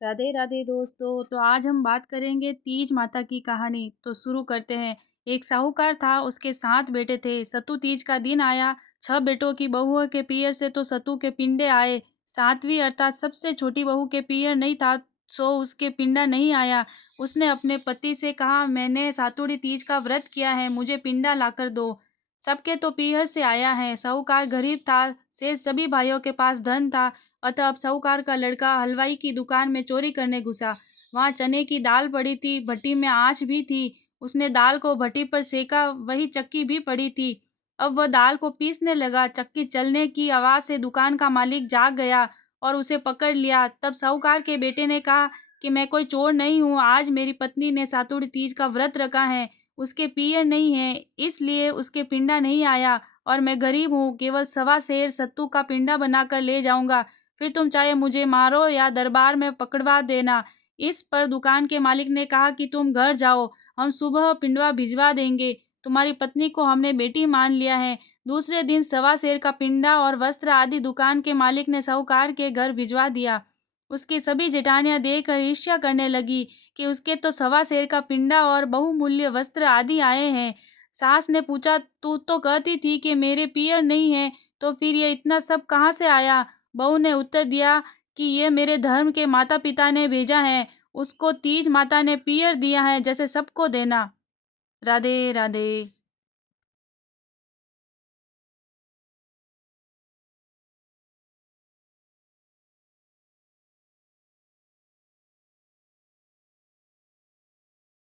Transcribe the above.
राधे राधे दोस्तों। तो आज हम बात करेंगे तीज माता की कहानी। तो शुरू करते हैं। एक साहूकार था, उसके 7 बेटे थे। सतु तीज का दिन आया। 6 बेटों की बहुओं के पियर से तो सतु के पिंडे आए। 7वीं अर्थात सबसे छोटी बहू के पियर नहीं था, सो उसके पिंडा नहीं आया। उसने अपने पति से कहा, मैंने सातुड़ी तीज का व्रत किया है, मुझे पिंडा लाकर दो। सबके तो पीहर से आया है। साहूकार गरीब था, शेष सभी भाइयों के पास धन था। अतः अब साहूकार का लड़का हलवाई की दुकान में चोरी करने घुसा। वहां चने की दाल पड़ी थी, भट्टी में आँच भी थी। उसने दाल को भट्टी पर सेका, वही चक्की भी पड़ी थी। अब वह दाल को पीसने लगा। चक्की चलने की आवाज से दुकान का मालिक जाग गया और उसे पकड़ लिया। तब साहूकार के बेटे ने कहा कि मैं कोई चोर नहीं हूँ, आज मेरी पत्नी ने सातुड़ी तीज का व्रत रखा है, उसके पियर नहीं है, इसलिए उसके पिंडा नहीं आया और मैं गरीब हूँ, केवल 1.25 सेर सत्तू का पिंडा बनाकर ले जाऊंगा। फिर तुम चाहे मुझे मारो या दरबार में पकड़वा देना। इस पर दुकान के मालिक ने कहा कि तुम घर जाओ, हम सुबह पिंडवा भिजवा देंगे। तुम्हारी पत्नी को हमने बेटी मान लिया है। दूसरे दिन 1.25 सेर का पिंडा और वस्त्र आदि दुकान के मालिक ने साहूकार के घर भिजवा दिया। उसकी सभी जेठानियां देखकर ईर्ष्या करने लगी कि उसके तो 1.25 सेर का पिंडा और बहुमूल्य वस्त्र आदि आए हैं। सास ने पूछा, तू तो कहती थी कि मेरे पियर नहीं है, तो फिर ये इतना सब कहाँ से आया? बहू ने उत्तर दिया कि ये मेरे धर्म के माता पिता ने भेजा है। उसको तीज माता ने पियर दिया है, जैसे सबको देना। राधे राधे।